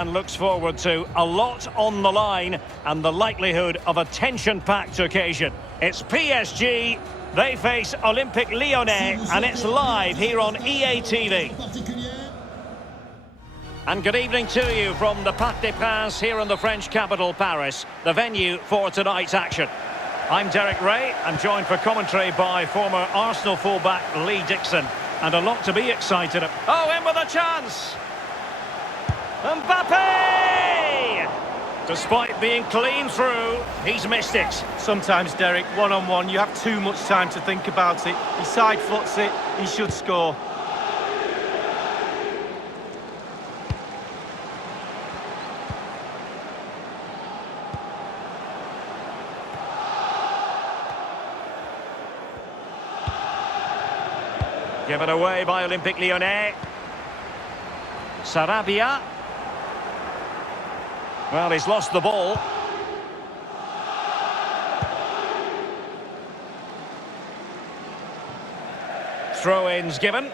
And looks forward to a lot on the line and the likelihood of a tension-packed occasion. It's PSG, they face Olympique Lyonnais, and it's live here on EA TV. And good evening to you from the Parc des Princes here in the French capital, Paris, the venue for tonight's action. I'm Derek Ray, I'm joined for commentary by former Arsenal fullback Lee Dixon, and a lot to be excited about. Oh, in with a chance! Mbappe! Despite being clean through, he's missed it. Sometimes, Derek, one-on-one, you have too much time to think about it. He side-foots it, he should score. Given away by Olympique Lyonnais. Sarabia. Well, he's lost the ball. Throw-ins given.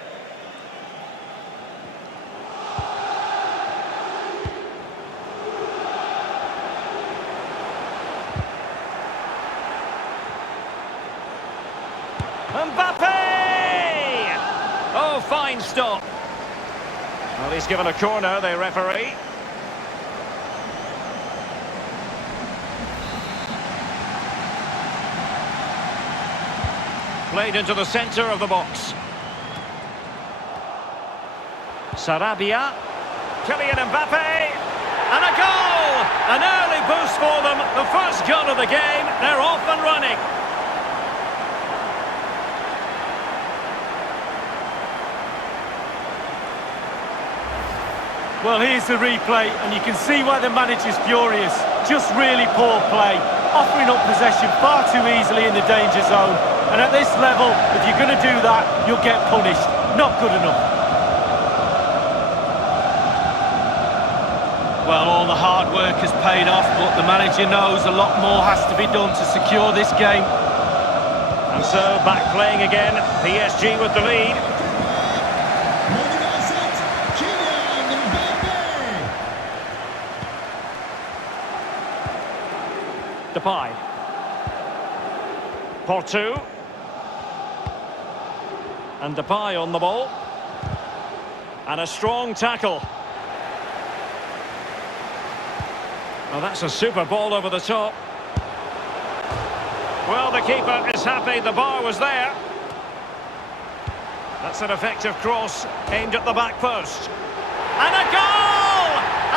Mbappe! Oh, fine stop. Well, he's given a corner, the referee. Played into the centre of the box. Sarabia. Kylian Mbappe. And a goal! An early boost for them. The first goal of the game. They're off and running. Well, here's the replay, and you can see why the manager's furious. Just really poor play. Offering up possession far too easily in the danger zone. And at this level, if you're going to do that, you'll get punished. Not good enough. Well, all the hard work has paid off, but the manager knows a lot more has to be done to secure this game. And so, back playing again, PSG with the lead. Depay. Portu. And Depay on the ball. And a strong tackle. Oh, that's a super ball over the top. Well, the keeper is happy, the bar was there. That's an effective cross aimed at the back post. And a goal!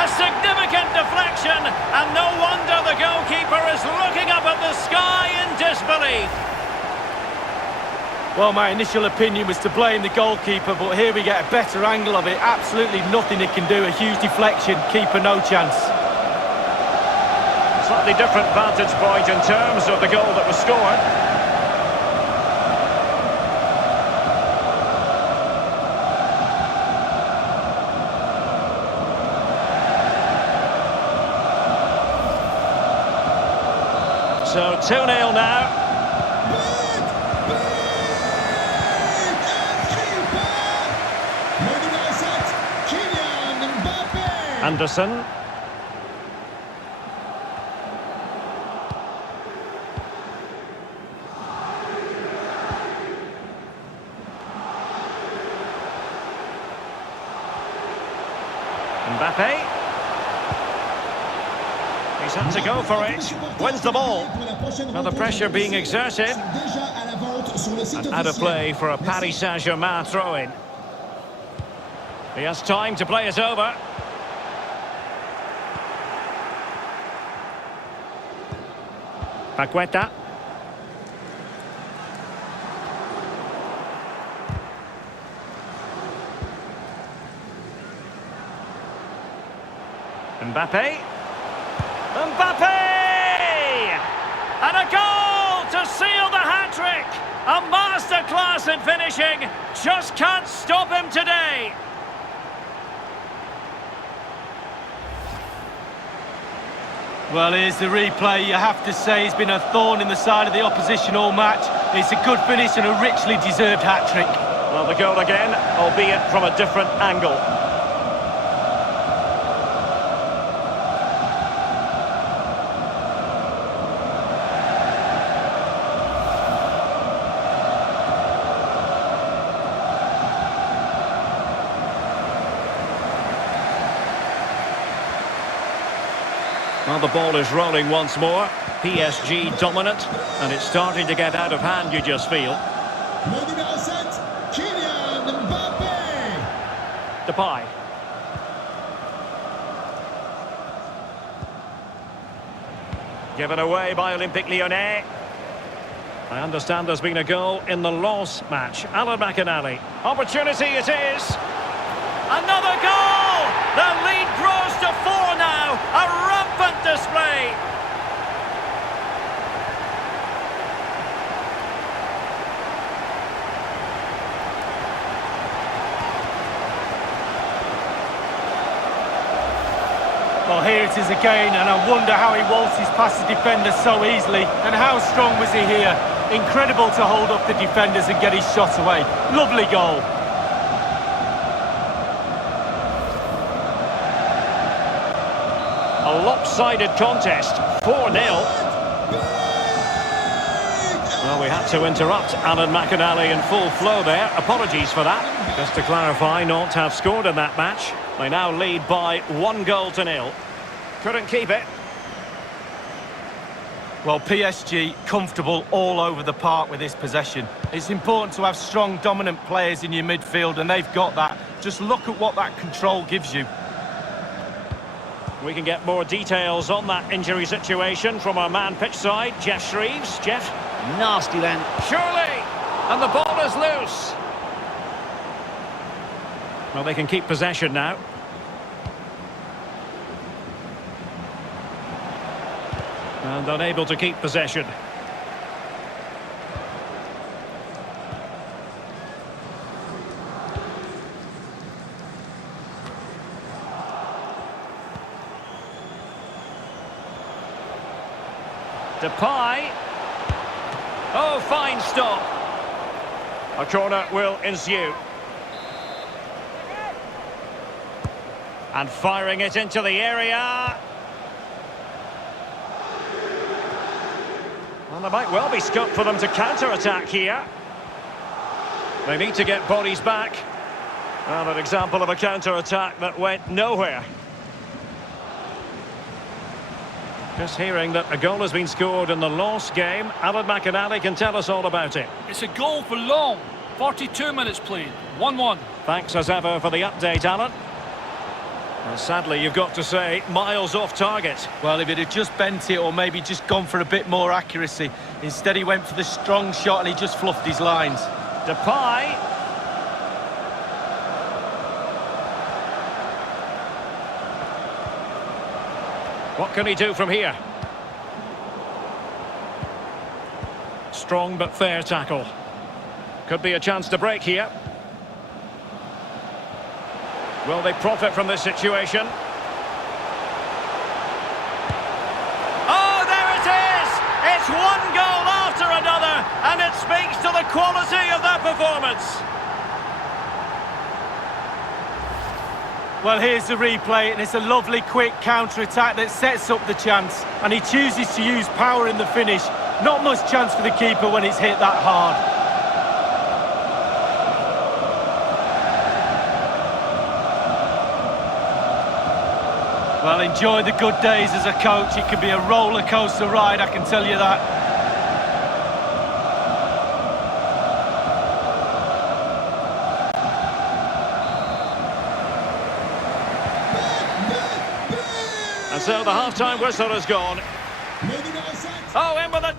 A significant deflection, and no wonder the goalkeeper is looking up at the sky in disbelief. Well, my initial opinion was to blame the goalkeeper, but here we get a better angle of it. Absolutely nothing it can do. A huge deflection, keeper no chance. Slightly different vantage point in terms of the goal that was scored. So 2-0 now. Anderson. Mbappe. He's had to go for it. Wins the ball. Now the pressure being exerted. And out of play for a Paris Saint-Germain throw-in. He has time to play it over. Paqueta. Mbappe. Mbappe! And a goal to seal the hat-trick! A masterclass in finishing. Just can't stop him today. Well, here's the replay. You have to say he's been a thorn in the side of the opposition all match. It's a good finish and a richly deserved hat-trick. Well, the goal again, albeit from a different angle. Well, the ball is rolling once more. PSG dominant, and it's starting to get out of hand, you just feel. Le numéro 7, Kylian Mbappé. Depay. Given away by Olympique Lyonnais. I understand there's been a goal in the loss match. Alan McInally. Opportunity it is. Another goal! The lead grows to 4 now. A rampant display. Well, here it is again, and I wonder how he waltzes past the defender so easily. And how strong was he here? Incredible to hold up the defenders and get his shot away. Lovely goal. A lopsided contest, 4-0. Well, we had to interrupt Alan McInally in full flow there. Apologies for that. Just to clarify, Nantes have scored in that match. They now lead by 1-0. Couldn't keep it. Well, PSG comfortable all over the park with this possession. It's important to have strong, dominant players in your midfield, and they've got that. Just look at what that control gives you. We can get more details on that injury situation from our man pitch side, Jeff Shreves. Jeff? Nasty then. Surely! And the ball is loose. Well, they can keep possession now. And unable to keep possession. Depay. Oh, fine stop. A corner will ensue. And firing it into the area. And there might well be scope for them to counter-attack here. They need to get bodies back. And an example of a counter-attack that went nowhere. Just hearing that a goal has been scored in the lost game. Alan McInally can tell us all about it. It's a goal for Lyon. 42 minutes played. 1-1. Thanks as ever for the update, Alan. Well, sadly, you've got to say, miles off target. Well, if it had just bent it or maybe just gone for a bit more accuracy. Instead, he went for the strong shot and he just fluffed his lines. Depay. What can he do from here? Strong but fair tackle. Could be a chance to break here. Will they profit from this situation? Oh, there it is! It's one goal after another, and it speaks to the quality of their performance. Well, here's the replay, and it's a lovely, quick counter-attack that sets up the chance. And he chooses to use power in the finish. Not much chance for the keeper when it's hit that hard. Well, enjoy the good days as a coach. It can be a roller coaster ride, I can tell you that. And so the half-time whistle has gone. Le numéro 7, Oh, in with it.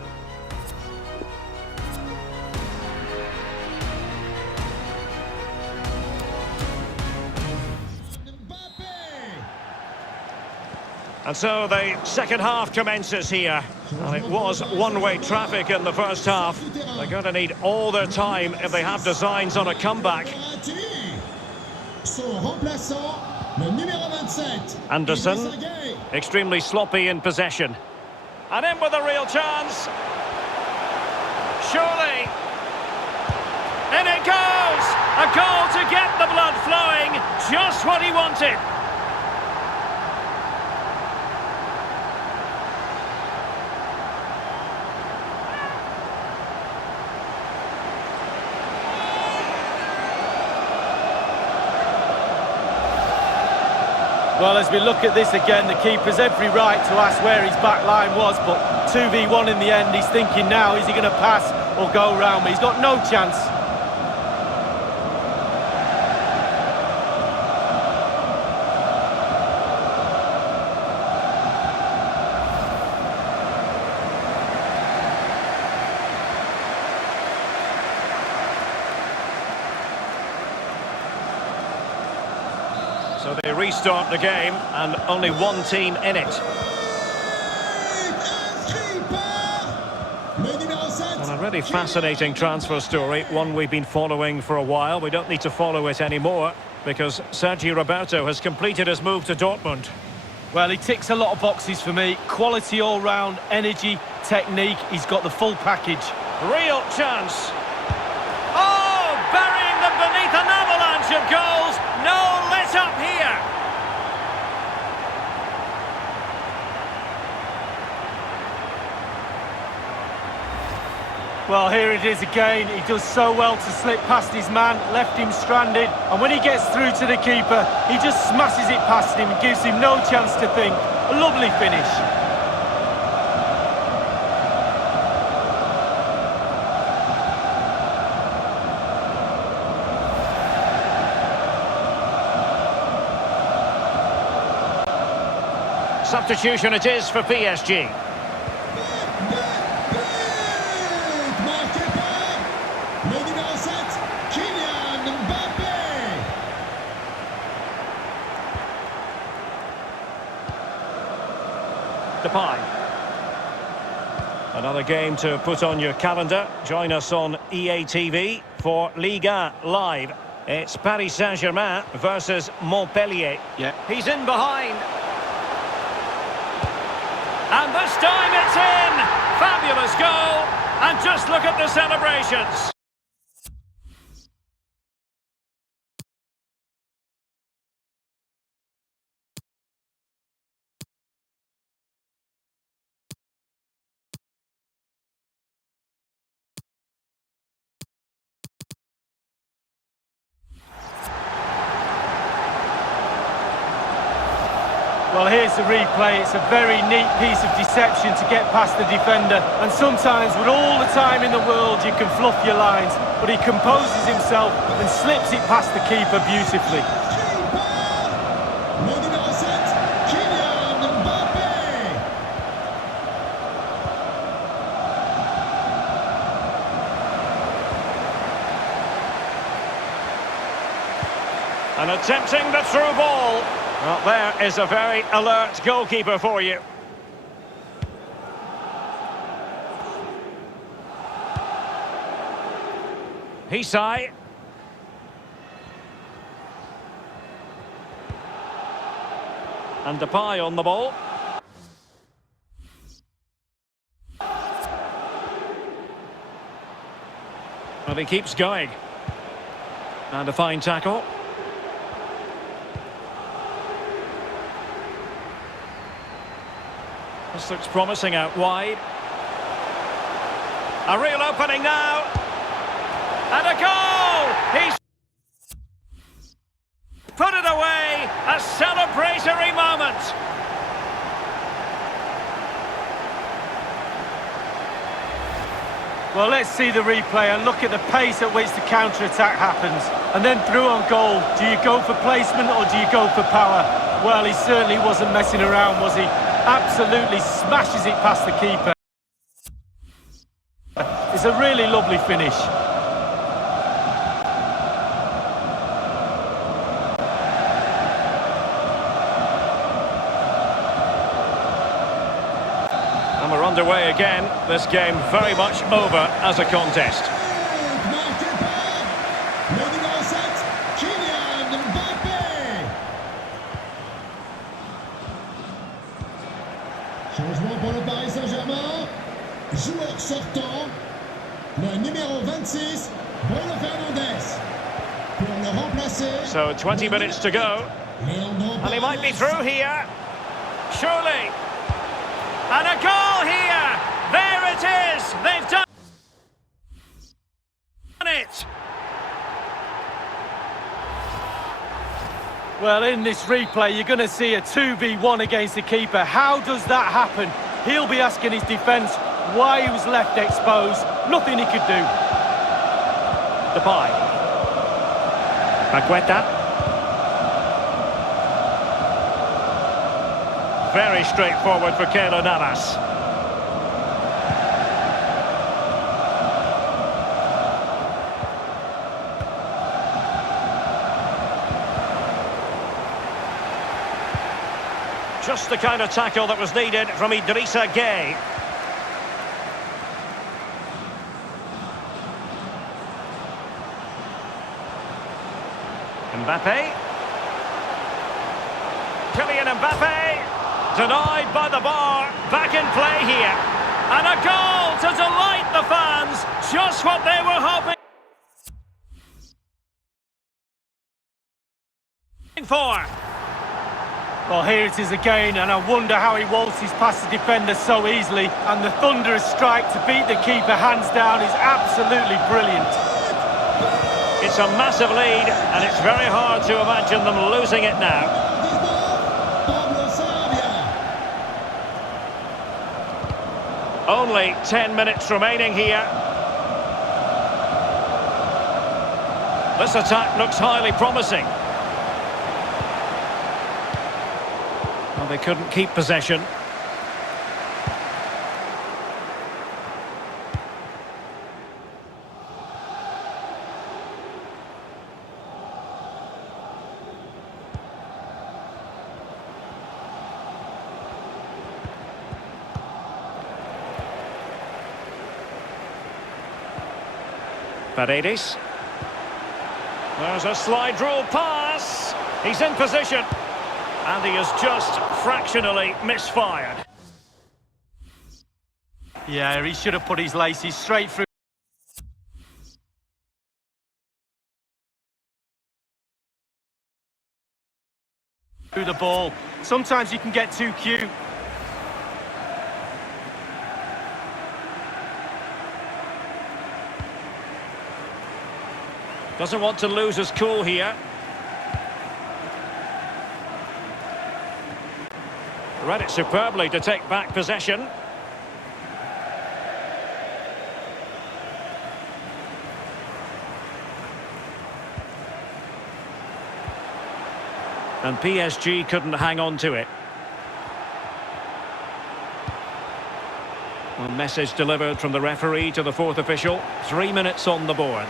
Mbappé. And so the second half commences here. And it was one-way traffic in the first half. They're going to need all their time if they have designs on a comeback. Son remplaçant, le numéro 27. Anderson, extremely sloppy in possession. And in with a real chance. Surely. In it goes! A goal to get the blood flowing. Just what he wanted. Well, as we look at this again, the keeper's every right to ask where his back line was, but 2v1 in the end. He's thinking now, is he going to pass or go round me? He's got no chance. So they restart the game, and only one team in it. Well, a really fascinating transfer story, one we've been following for a while. We don't need to follow it anymore, because Sergio Roberto has completed his move to Dortmund. Well, he ticks a lot of boxes for me. Quality all-round, energy, technique. He's got the full package. Real chance. Oh, burying them beneath an avalanche of goals. No let up here. Well, here it is again. He does so well to slip past his man, left him stranded, and when he gets through to the keeper, he just smashes it past him and gives him no chance to think. A lovely finish. Substitution it is for PSG. Depay. Another game to put on your calendar. Join us on EA TV for Liga Live. It's Paris Saint-Germain versus Montpellier. Yeah. He's in behind. And this time it's in! Fabulous goal! And just look at the celebrations. Well, here's the replay. It's a very neat piece of deception to get past the defender. And sometimes, with all the time in the world, you can fluff your lines. But he composes himself and slips it past the keeper beautifully. And attempting the through ball. Well, there is a very alert goalkeeper for you. Hisai. And Depay on the ball. Well, he keeps going. And a fine tackle. This looks promising out wide. A real opening now. And a goal! He's put it away. A celebratory moment. Well, let's see the replay and look at the pace at which the counter-attack happens. And then through on goal, do you go for placement or do you go for power? Well, he certainly wasn't messing around, was he? Absolutely smashes it past the keeper. It's a really lovely finish. And we're underway again. This game very much over as a contest. Changement pour le Paris Saint-Germain. Joueur sortant, le numéro 26, Bruno Fernandes. Pour le remplacer. So 20 minutes to go. And he might be through here. Surely. And a goal here. There it is. They've done it. Well, in this replay, you're going to see a 2v1 against the keeper. How does that happen? He'll be asking his defence why he was left exposed. Nothing he could do. Depay. Paqueta. Very straightforward for Keylor Navas. Just the kind of tackle that was needed from Idrissa Gueye. Mbappe. Kylian Mbappe. Denied by the bar. Back in play here. And a goal to delight the fans. Just what they were hoping for. Well, here it is again, and I wonder how he waltzes past the defender so easily. And the thunderous strike to beat the keeper hands down is absolutely brilliant. It's a massive lead, and it's very hard to imagine them losing it now. Only 10 minutes remaining here. This attack looks highly promising. Well, they couldn't keep possession. Paredes. There's a slide rule pass. He's in position. And he has just fractionally misfired. Yeah, he should have put his laces straight through the ball. Sometimes you can get too cute. Doesn't want to lose his cool here. Read it superbly to take back possession. And PSG couldn't hang on to it. A message delivered from the referee to the fourth official. 3 minutes on the board.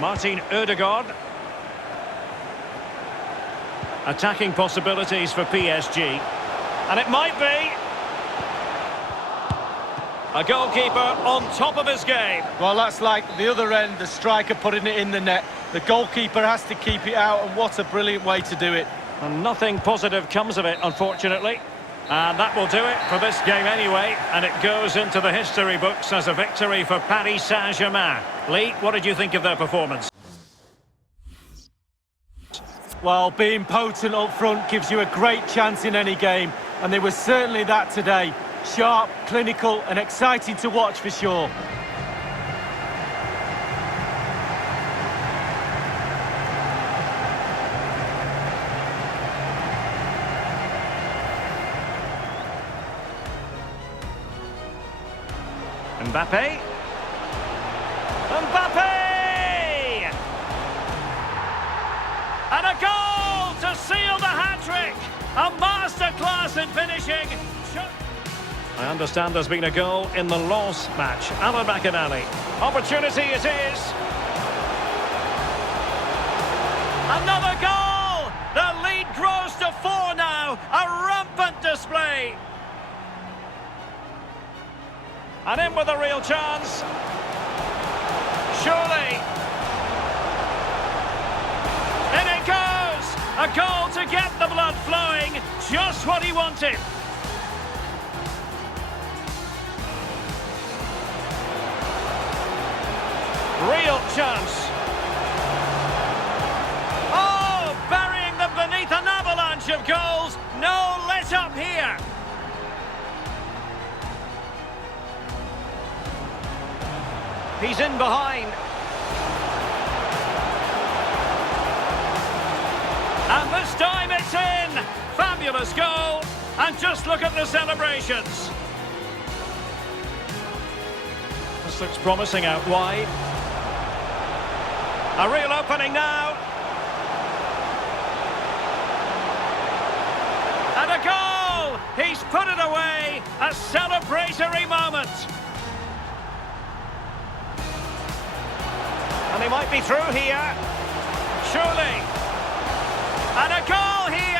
Martin Ødegaard. Attacking possibilities for PSG. And it might be. A goalkeeper on top of his game. Well, that's like the other end, the striker putting it in the net. The goalkeeper has to keep it out, and what a brilliant way to do it. And nothing positive comes of it, unfortunately. And that will do it for this game anyway. And it goes into the history books as a victory for Paris Saint-Germain. Lee, what did you think of their performance? Well, being potent up front gives you a great chance in any game, and they were certainly that today. Sharp, clinical, and exciting to watch for sure. Mbappe. Mbappe! And a goal to seal the hat-trick! A masterclass in finishing. I understand there's been a goal in the Lens match. Alan McInally. Opportunity it is. Another goal! The lead grows to 4 now. A rampant display. And in with a real chance. Surely. In it goes! A goal to get the blood flowing. Just what he wanted. Real chance. Oh, burying them beneath an avalanche of goals. No let up here. He's in behind. This time it's in! Fabulous goal! And just look at the celebrations. This looks promising out wide. A real opening now. And a goal! He's put it away! A celebratory moment! And he might be through here. Surely. And a goal here!